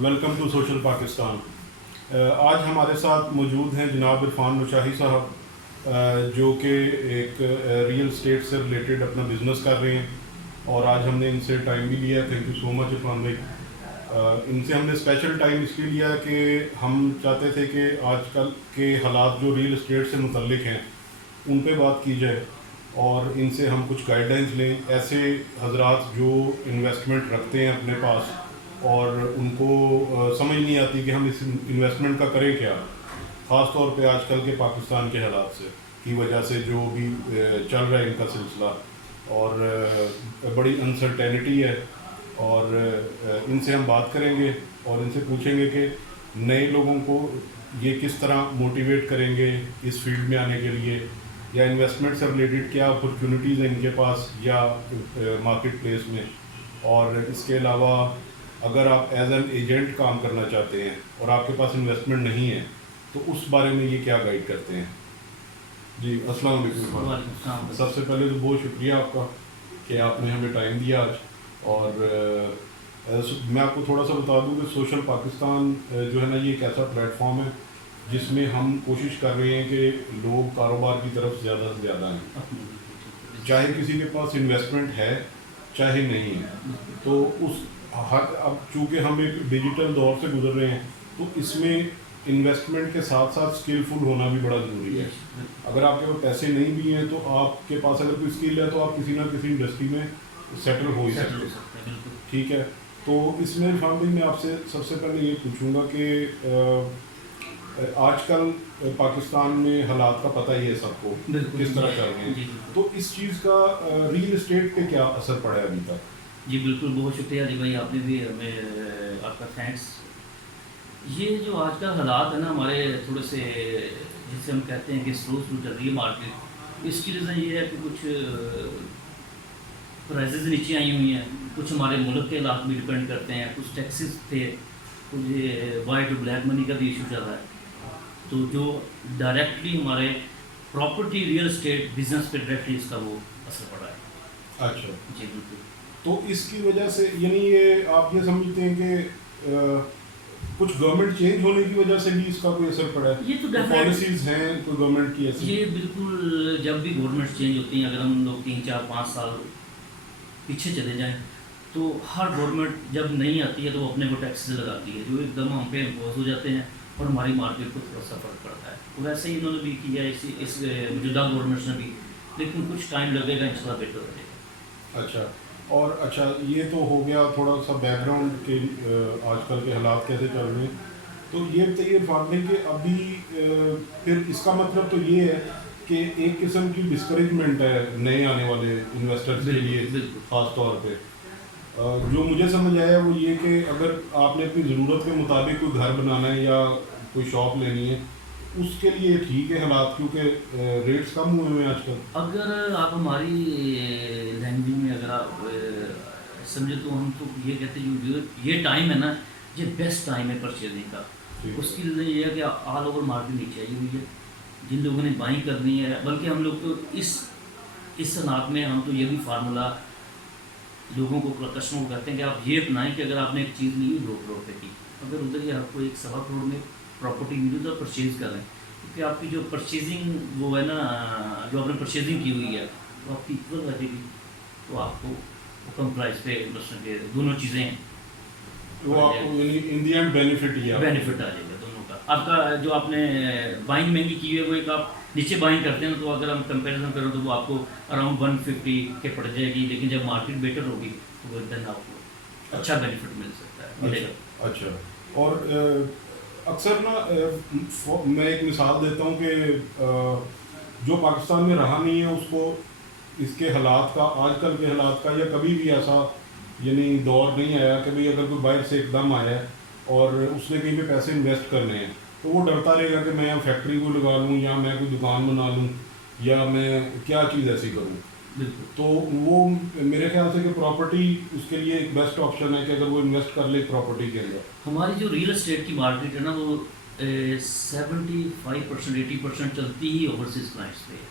Welcome to social Pakistan. آج ہمارے ساتھ موجود ہیں جناب عرفان نوشاہی صاحب، جو کہ ایک ریئل اسٹیٹ سے ریلیٹڈ اپنا بزنس کر رہے ہیں، اور آج ہم نے ان سے ٹائم بھی لیا ہے. تھینک یو سو مچ عرفان بھائی. ان سے ہم نے اسپیشل ٹائم اس لیے لیا کہ ہم چاہتے تھے کہ آج کل کے حالات جو ریئل اسٹیٹ سے متعلق ہیں ان پہ بات کی جائے، اور ان سے ہم کچھ گائیڈ لائنس لیں. ایسے حضرات جو انویسٹمنٹ رکھتے ہیں اپنے پاس اور ان کو سمجھ نہیں آتی کہ ہم اس انویسٹمنٹ کا کریں کیا، خاص طور پہ آج کل کے پاکستان کے حالات سے کی وجہ سے جو بھی چل رہا ہے ان کا سلسلہ، اور بڑی انسرٹینٹی ہے. اور ان سے ہم بات کریں گے اور ان سے پوچھیں گے کہ نئے لوگوں کو یہ کس طرح موٹیویٹ کریں گے اس فیلڈ میں آنے کے لیے، یا انویسٹمنٹ سے ریلیٹڈ کیا اپرچونیٹیز ہیں ان کے پاس یا مارکیٹ پلیس میں. اور اس کے علاوہ اگر آپ ایز این ایجنٹ کام کرنا چاہتے ہیں اور آپ کے پاس انویسٹمنٹ نہیں ہے تو اس بارے میں یہ کیا گائیڈ کرتے ہیں. جی السلام علیکم. سب سے پہلے تو بہت شکریہ آپ کا کہ آپ نے ہمیں ٹائم دیا آج. اور میں آپ کو تھوڑا سا بتا دوں کہ سوشل پاکستان جو ہے نا، یہ ایک ایسا پلیٹ فارم ہے جس میں ہم کوشش کر رہے ہیں کہ لوگ کاروبار کی طرف زیادہ سے زیادہ ہیں، چاہے کسی کے پاس انویسٹمنٹ ہے چاہے نہیں ہے. تو اس اب چونکہ ہم ایک ڈیجیٹل دور سے گزر رہے ہیں تو اس میں انویسٹمنٹ کے ساتھ ساتھ اسکلفل ہونا بھی بڑا ضروری ہے. اگر آپ کے پاس پیسے نہیں بھی ہیں تو آپ کے پاس اگر کوئی اسکل ہے تو آپ کسی نہ کسی انڈسٹری میں سیٹل ہو ہی سکتے ہیں. ٹھیک ہے. تو اس میں عرفان بھائی میں آپ سے سب سے پہلے یہ پوچھوں گا کہ آج کل پاکستان میں حالات کا پتہ ہی ہے سب کو کس طرح چل رہے ہیں، تو اس چیز کا ریئل اسٹیٹ پہ کیا اثر پڑا ہے ابھی تک؟ جی بالکل، بہت شکریہ علی بھائی، آپ نے بھی ہمیں آپ کا تھینکس. یہ جو آج کل حالات ہیں نا ہمارے تھوڑے سے، جسے ہم کہتے ہیں کہ سلو چل رہی ہے مارکیٹ، اس کی ریزن یہ ہے کہ کچھ پرائزز نیچے آئی ہوئی ہیں، کچھ ہمارے ملک کے حالات بھی ڈپینڈ کرتے ہیں، کچھ ٹیکسز تھے، کچھ وائٹ اور بلیک منی کا بھی ایشو چل رہا ہے. تو جو ڈائریکٹلی ہمارے پراپرٹی ریئل اسٹیٹ بزنس پہ ڈائریکٹلی اس کا وہ اثر پڑا ہے. اچھا جی بالکل. تو اس کی وجہ سے یعنی یہ آپ یہ سمجھتے ہیں کہ کچھ گورنمنٹ چینج ہونے کی وجہ سے بھی اس کا کوئی اثر پڑا ہے؟ یہ تو پالیسیز ہیں کوئی گورنمنٹ کی ایسی؟ یہ بالکل، جب بھی گورنمنٹ چینج ہوتی ہیں، اگر ہم لوگ 3 4 5 سال پیچھے چلے جائیں تو ہر گورنمنٹ جب نہیں آتی ہے تو وہ اپنے کو ٹیکسز لگاتی ہے جو ایک دم ہم پہ امپوز ہو جاتے ہیں اور ہماری مارکیٹ کو تھوڑا سا فرق پڑتا ہے. ویسے ہی انہوں نے بھی کیا اس موجودہ گورنمنٹس نے بھی، لیکن کچھ ٹائم لگے گا انشاء اللہ بہتر ہو جائے گا. اچھا. اور اچھا یہ تو ہو گیا تھوڑا سا بیک گراؤنڈ کے آج کل کے حالات کیسے چل رہے ہیں. تو یہ بتائیے عرفان بھائی کہ ابھی پھر اس کا مطلب تو یہ ہے کہ ایک قسم کی ڈسکریجمنٹ ہے نئے آنے والے انویسٹرز کے لیے خاص طور پہ. جو مجھے سمجھ آیا وہ یہ کہ اگر آپ نے اپنی ضرورت کے مطابق کوئی گھر بنانا ہے یا کوئی شاپ لینی ہے اس کے لیے ٹھیک ہے حالات، کیونکہ ریٹس کم ہوئے ہیں آج کل. اگر آپ ہماری لینگویج میں اگر آپ سمجھے تو ہم تو یہ کہتے ہیں جو یہ ٹائم ہے نا، یہ بیسٹ ٹائم ہے پرچیزنگ کا. اس کی ریزن یہ ہے کہ آل اوور مارکیٹ نیچے آئی ہوئی ہے، جن لوگوں نے بائنگ کرنی ہے. بلکہ ہم لوگ تو اس صنعت میں ہم تو یہ بھی فارمولہ لوگوں کو کسٹمر کو کہتے ہیں کہ آپ یہ اپنائیں کہ اگر آپ نے ایک چیز لی 2 کروڑ روپے کی، اگر ادھر یہ آپ کو 1.25 کروڑ میں پراپرٹی ملی تو پرچیز کریں، کیونکہ آپ کی جو پرچیزنگ وہ ہے نا، جو آپ نے پرچیزنگ کی ہوئی ہے وہ آپ کی اکول لگے گی، تو آپ کو کم پرائز پہ دونوں چیزیں ہیں وہ آپ کو یعنی ان دی اینڈ بینیفٹ آ جائے گا دونوں کا. آپ کا جو آپ نے بائنگ مہنگی کی ہے وہ ایک آپ نیچے بائنگ کرتے ہیں تو اگر ہم کمپیریزن کریں تو وہ آپ کو اراؤنڈ 150 کے پڑ جائے گی، لیکن جب مارکیٹ بیٹر ہوگی تو وہ دن آپ کو اچھا بینیفٹ مل سکتا ہے، ملے گا. اچھا. اور اکثر نا میں ایک مثال دیتا ہوں کہ جو پاکستان میں رہا نہیں ہے اس کو اس کے حالات کا، آج کل کے حالات کا، یا کبھی بھی ایسا یعنی دور نہیں آیا کہ بھئی اگر کوئی باہر سے ایک دم آیا ہے اور اس نے کہیں پہ پیسے انویسٹ کرنے ہیں تو وہ ڈرتا رہے گا کہ میں فیکٹری کو لگا لوں یا میں کوئی دکان بنا لوں یا میں کیا چیز ایسی کروں. تو وہ میرے خیال سے کہ پراپرٹی اس کے لیے ایک بیسٹ آپشن ہے کہ اگر وہ انویسٹ کر لے پراپرٹی کے اندر. ہماری جو ریئل اسٹیٹ کی مارکیٹ ہے نا وہ 75% 80% چلتی ہی اوورسیز کلائنٹس پہ ہے،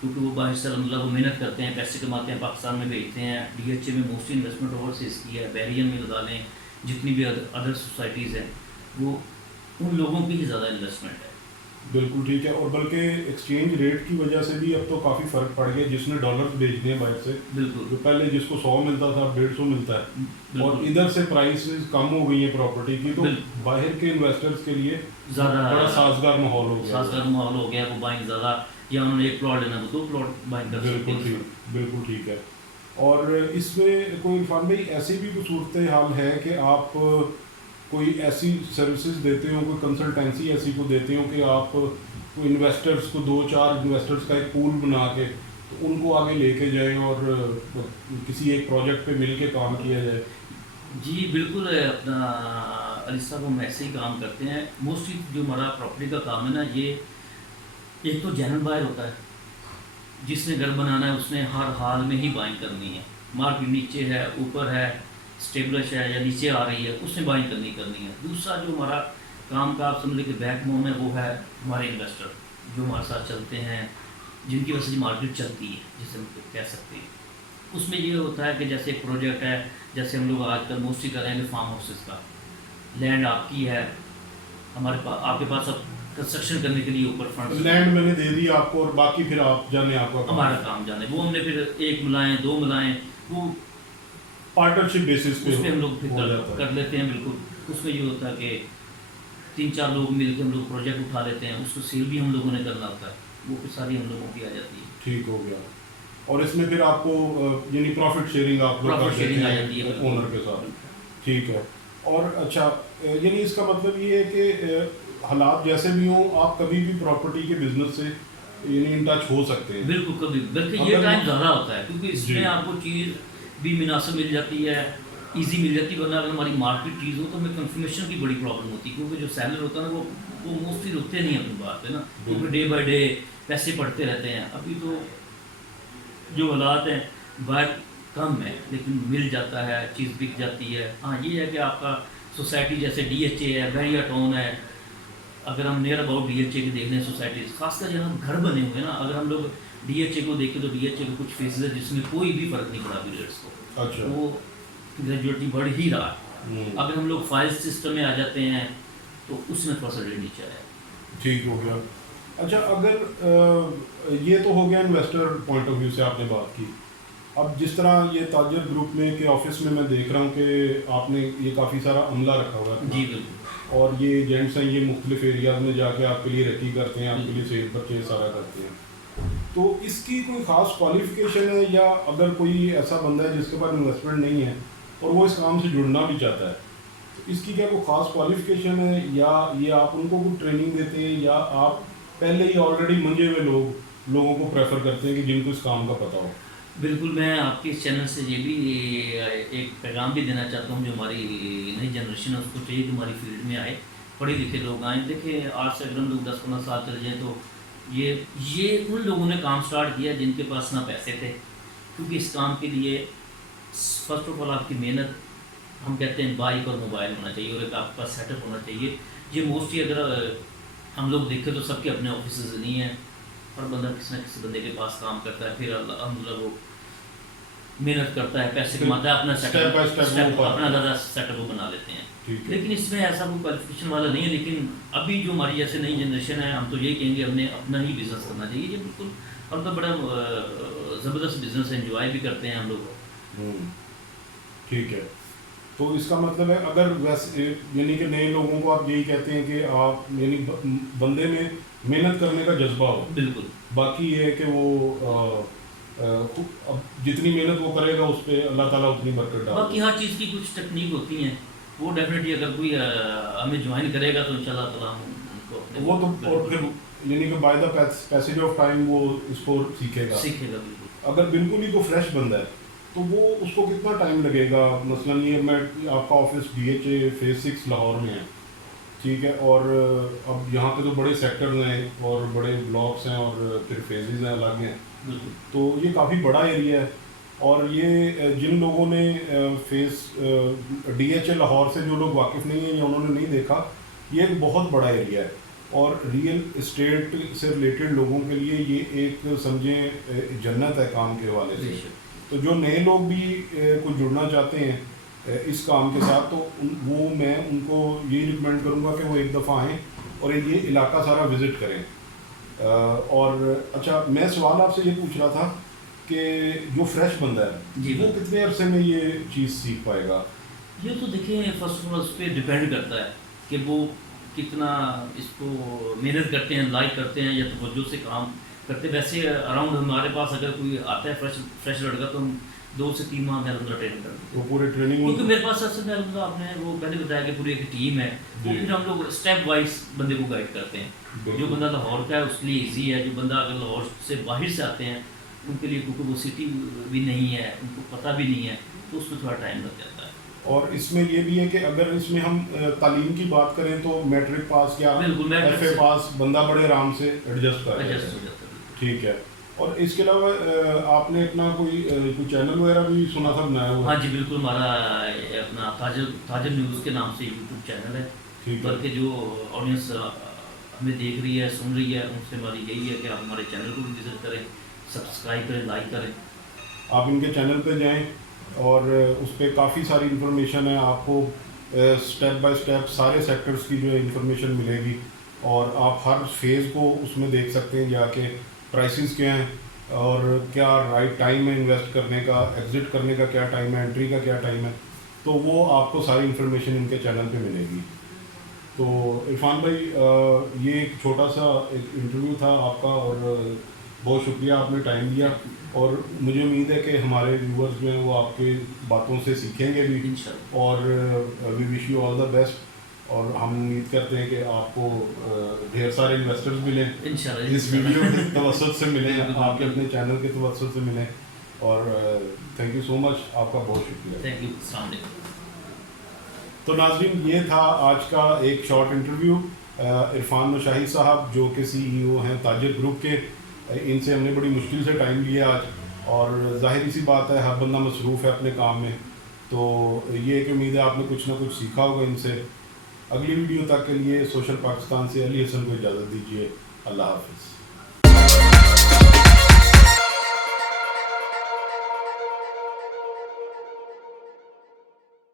کیونکہ وہ باہر سے مطلب وہ محنت کرتے ہیں، پیسے کماتے ہیں، پاکستان میں بھیجتے ہیں. ڈی ایچ اے میں موسٹلی انویسٹمنٹ اوورسیز کی ہے، بیرین میں لگا لیں جتنی بھی ادر سوسائٹیز ہیں وہ ان لوگوں کی ہی زیادہ انویسٹمنٹ ہے. بالکل ٹھیک ہے. اور بلکہ ایکسچینج ریٹ کی وجہ سے بھی اب تو کافی فرق پڑ گیا. جس نے ڈالرز بھیجنے ہیں باہر سے, بالکل, جو پہلے جس کو 100 ملتا تھا اب 150 ملتا ہے, اور ادھر سے پرائسز کم ہو گئی ہیں پراپرٹی کی, تو باہر کے انویسٹرز کے لیے زیادہ بڑا سازگار ماحول ہو گیا. سازگار ماحول ہو گیا. وہ بائنگ زیادہ, یا انہوں نے ایک پلاٹ لینا تو 2 پلاٹ بائنگ کر سکتے ہیں. بالکل ٹھیک ہے. اور اس میں کوئی عرفان بھائی ایسی بھی کوئی صورتحال ہے کہ آپ کوئی ایسی سروسز دیتے ہوں, کوئی کنسلٹینسی ایسی کو دیتے ہوں کہ آپ کوئی انویسٹرز کو 2-4 انویسٹرز کا ایک پول بنا کے تو ان کو آگے لے کے جائیں اور کسی ایک پروجیکٹ پہ مل کے کام کیا جائے؟ جی بالکل. اپنا علی صاحب ہم ایسے ہی کام کرتے ہیں. موسٹلی جو ہمارا پراپرٹی کا کام ہے نا, یہ ایک تو جنرل بائر ہوتا ہے, جس نے گھر بنانا ہے اس نے ہر حال میں ہی بائنگ کرنی ہے. مارکیٹ نیچے ہے, اوپر ہے, اسٹیبلش ہے یا نیچے آ رہی ہے, اس نے بائنگ کرنی ہے. دوسرا جو ہمارا کام کا آپ سمجھ لیں کہ بیک بون ہے, وہ ہے ہمارے انویسٹر جو ہمارے ساتھ چلتے ہیں, جن کی وجہ سے مارکیٹ چلتی ہے, جسے ہم کہہ سکتے ہیں. اس میں یہ ہوتا ہے کہ جیسے ایک پروجیکٹ ہے, جیسے ہم لوگ آج کل موسٹلی کر رہے ہیں فارم ہاؤسز کا. لینڈ آپ کی ہے, ہمارے پاس, آپ کے پاس اب کنسٹرکشن کرنے کے لیے اوپر فنڈ, لینڈ میں نے دے دی آپ کو اور باقی پھر آپ جانے, آپ کا ہمارا کام جانے. وہ ہم نے پھر 1 ملائیں 2 ملائیں, وہ پارٹنرشپ بیسس اس پہ ہم لوگ پھر کر لیتے ہیں. بالکل. اس میں یہ ہوتا ہے کہ 3-4 لوگ مل کے ہم لوگ پروجیکٹ اٹھا لیتے ہیں, اس کو سیل بھی ہم لوگوں نے کرنا ہوتا ہے, وہ پھر ساری ہم لوگوں کی آ جاتی ہے. ٹھیک ہو گیا. اور اس میں پھر آپ کو یعنی پروفٹ شیئرنگ آپ لوگ کر دیتے ہیں اونر کے ساتھ. ٹھیک ہے. اور اچھا, یعنی اس کا مطلب یہ ہے کہ حالات جیسے بھی ہوں آپ کبھی بھی پراپرٹی کے بزنس سے یعنی ان ٹچ ہو سکتے ہیں. بالکل, کبھی, بلکہ یہ ٹائم زیادہ ہوتا ہے کیونکہ اس میں آپ کو چیز بھی مناسب مل جاتی ہے, ایزی مل جاتی ہے. ورنہ اگر ہماری مارکیٹ چیز ہو تو ہمیں کنفرمیشن کی بڑی پرابلم ہوتی ہے, کیونکہ جو سیلر ہوتا ہے نا وہ موسٹلی رکتے نہیں اپنی بات پہ نا, کیونکہ ڈے بائی ڈے پیسے پڑتے رہتے ہیں. ابھی تو جو حالات ہیں باہر کم ہے, لیکن مل جاتا ہے, چیز بک جاتی ہے. ہاں یہ ہے کہ آپ کا سوسائٹی جیسے ڈی ایچ اے ہے, بیریا ٹاؤن ہے, اگر ہم near about D H A کے دیکھ لیں سوسائٹیز, خاص کر جہاں گھر بنے ہوئے ہیں نا, اگر ہم لوگ ڈی ایچ اے کو دیکھیں تو ڈی ایچ اے کے کچھ فیسز ہے جس میں کوئی بھی فرق نہیں پڑا ریٹس کو. اچھا. وہ گریجویٹلی بڑھ ہی رہا ہے. اگر ہم لوگ فائل سسٹم میں آ جاتے ہیں تو اس میں تھوڑا سا ریٹ نیچے آیا. ٹھیک ہو گیا. اچھا, اگر یہ تو ہو گیا انویسٹر پوائنٹ آف ویو سے آپ نے بات کی. اب جس طرح یہ تاجر گروپ میں کہ آفس میں دیکھ رہا ہوں کہ آپ نے یہ کافی سارا عملہ رکھا ہوا ہے. جی بالکل. اور یہ ایجنٹس ہیں, یہ مختلف ایریاز میں جا کے آپ کے لیے ریکی کرتے ہیں, آپ کے لیے سیل پرچیز سارا کرتے ہیں. تو اس کی کوئی خاص کوالیفیکیشن ہے, یا اگر کوئی ایسا بندہ ہے جس کے پاس انویسٹمنٹ نہیں ہے اور وہ اس کام سے جڑنا بھی چاہتا ہے, تو اس کی کیا کوئی خاص کوالیفیکیشن ہے, یا یہ آپ ان کو کوئی ٹریننگ دیتے ہیں, یا آپ پہلے ہی آلریڈی منجے ہوئے لوگوں کو پریفر کرتے ہیں کہ جن کو اس کام کا پتہ ہو؟ بالکل. میں آپ کے اس چینل سے یہ بھی ایک پیغام بھی دینا چاہتا ہوں, جو ہماری نئی جنریشن ہے اس کو چاہیے کہ ہماری فیلڈ میں آئے, پڑھے لکھے لوگ آئیں. دیکھیں آج سے اگر ہم لوگ 10-15 سال چل جائیں تو یہ ان لوگوں نے کام سٹارٹ کیا جن کے پاس نہ پیسے تھے, کیونکہ اس کام کے لیے فرسٹ آف آل آپ کی محنت, ہم کہتے ہیں بائک اور موبائل ہونا چاہیے, اور ایک آپ کا سیٹ اپ ہونا چاہیے. یہ موسٹلی اگر ہم لوگ دیکھیں تو سب کے اپنے آفیسز نہیں ہیں, ہر بندہ کسی نہ کسی بندے کے پاس کام کرتا ہے, پھر الحمدللہ وہ محنت کرتا ہے, پیسے کماتا ہے, اپنا سیٹ اپ اپنا زیادہ سیٹ اپ بنا لیتے ہیں. لیکن اس میں ایسا کوئی کوالیفیکیشن والا نہیں ہے. لیکن ابھی جو ہماری جیسے نئی جنریشن ہے, ہم تو یہی کہیں گے ہم نے اپنا ہی بزنس کرنا چاہیے. یہ بالکل اور تو بڑا زبردست بزنس ہے, انجوائے بھی کرتے ہیں ہم لوگ. ٹھیک ہے. تو اس کا مطلب ہے اگر ویسے یعنی کہ نئے لوگوں کو آپ یہی کہتے ہیں کہ آپ یعنی بندے میں محنت کرنے کا جذبہ ہو. بالکل. باقی یہ ہے کہ وہ جتنی محنت وہ کرے گا اس پہ اللہ تعالیٰ اتنی برکت ڈالے. باقی ہر چیز کی کچھ ٹیکنیک ہوتی ہیں, وہ ڈیفینیٹلی اگر کوئی ہمیں جوائن کرے گا تو انشاءاللہ تعالیٰ ہم ان کو وہ تو, اور پھر یعنی کہ by the passage of time وہ اس کو سیکھے گا. بالکل. اگر بالکل ہی کوئی فریش بندہ ہے تو وہ اس کو کتنا ٹائم لگے گا؟ مثلاً یہ میں آپ کا office D H A phase 6 Lahore میں ہے, ٹھیک ہے, اور اب یہاں پہ تو بڑے سیکٹرز ہیں اور بڑے بلاکس ہیں اور پھر فیزز ہیں الگ ہیں, تو یہ کافی بڑا ایریا ہے. اور یہ جن لوگوں نے phase D H A Lahore سے جو لوگ واقف نہیں ہیں یا انہوں نے نہیں دیکھا, یہ ایک بہت بڑا ایریا ہے, اور ریئل اسٹیٹ سے ریلیٹڈ لوگوں کے لیے یہ ایک سمجھیں جنت ہے کام کے حوالے سے. تو جو نئے لوگ بھی کوئی جڑنا چاہتے ہیں اس کام کے ساتھ، تو وہ میں ان کو یہی ریکمینڈ کروں گا کہ وہ ایک دفعہ آئیں اور یہ علاقہ سارا وزٹ کریں. اور اچھا میں سوال آپ سے یہ پوچھ رہا تھا کہ جو فریش بندہ ہے جی وہ کتنے عرصے میں یہ چیز سیکھ پائے گا؟ یہ تو دیکھیں فرسٹ آف آل اس پہ ڈپینڈ کرتا ہے کہ وہ کتنا اس کو محنت کرتے ہیں، لائک کرتے ہیں یا توجہ سے کام کرتے ہیں. ویسے اراؤنڈ ہمارے پاس اگر کوئی آتا ہے فریش لڑکا تو ہم 2 سے 3 ماہ کے اندر ٹریننگ کرتے ہیں. وہ پورے ٹریننگ کیونکہ میرے پاس اصل میں الحمدللہ آپ نے وہ پہلے بتایا کہ پوری ایک ٹیم ہے، وہ پھر ہم لوگ اسٹیپ وائز بندے کو گائڈ کرتے ہیں. جو بندہ لاہور کا ہے اس کے لیے ایزی ہے، جو بندہ اگر لاہور سے باہر سے آتے ہیں ان کے لیے کیونکہ وہ سٹی بھی نہیں ہے، ان کو پتہ بھی نہیں ہے، تو اس میں تھوڑا ٹائم لگ جاتا ہے. اور اس میں یہ بھی ہے کہ اگر اس میں ہم تعلیم کی بات کریں تو میٹرک پاس یا ایف اے پاس بندہ بڑے آرام سے ایڈجسٹ کر جاتا ہے. ٹھیک ہے. اور اس کے علاوہ آپ نے اپنا کوئی چینل وغیرہ بھی سنا تھا بنایا ہوا؟ ہاں جی بالکل، ہمارا اپنا تاجر نیوز کے نام سے یوٹیوب چینل ہے. بلکہ جو آڈینس ہمیں دیکھ رہی ہے، سن رہی ہے، ان سے ہماری یہی ہے کہ آپ ہمارے چینل کو بھی وزٹ کریں، سبسکرائب کریں، لائک کریں. آپ ان کے چینل پہ جائیں اور اس پہ کافی ساری انفارمیشن ہے، آپ کو اسٹیپ بائی اسٹیپ سارے سیکٹرز کی جو ہے انفارمیشن ملے گی، اور آپ ہر فیز کو اس میں دیکھ سکتے ہیں جا کے پرائسز کیا ہیں اور کیا رائٹ ٹائم ہے انویسٹ کرنے کا، ایگزٹ کرنے کا کیا ٹائم ہے، انٹری کا کیا ٹائم ہے. تو وہ آپ کو ساری انفارمیشن ان کے چینل پہ ملے گی. تو عرفان بھائی یہ ایک چھوٹا سا ایک انٹرویو تھا آپ کا، اور بہت شکریہ آپ نے ٹائم دیا، اور مجھے امید ہے کہ ہمارے ویورز جو ہیں وہ آپ کے باتوں سے سیکھیں گے بھی، اور وی wish you all the best. اور ہم امید کرتے ہیں کہ آپ کو ڈھیر سارے انویسٹرز ملیں، اس ویڈیو کے توسط سے ملیں، آپ کے اپنے چینل کے توسط سے ملیں. اور تھینک یو سو مچ، آپ کا بہت شکریہ. Thank you. السلام علیکم. تو ناظرین یہ تھا آج کا ایک شارٹ انٹرویو عرفان نوشاہی صاحب جو کہ CEO ہیں تاجر گروپ کے. ان سے ہم نے بڑی مشکل سے ٹائم لیا آج، اور ظاہری سی بات ہے ہر بندہ مصروف ہے اپنے کام میں، تو یہ ایک امید ہے آپ نے کچھ نہ کچھ سیکھا ہوگا ان سے. اگلی ویڈیو تک کے لیے سوشل پاکستان سے علی حسن کو اجازت دیجیے. اللہ حافظ.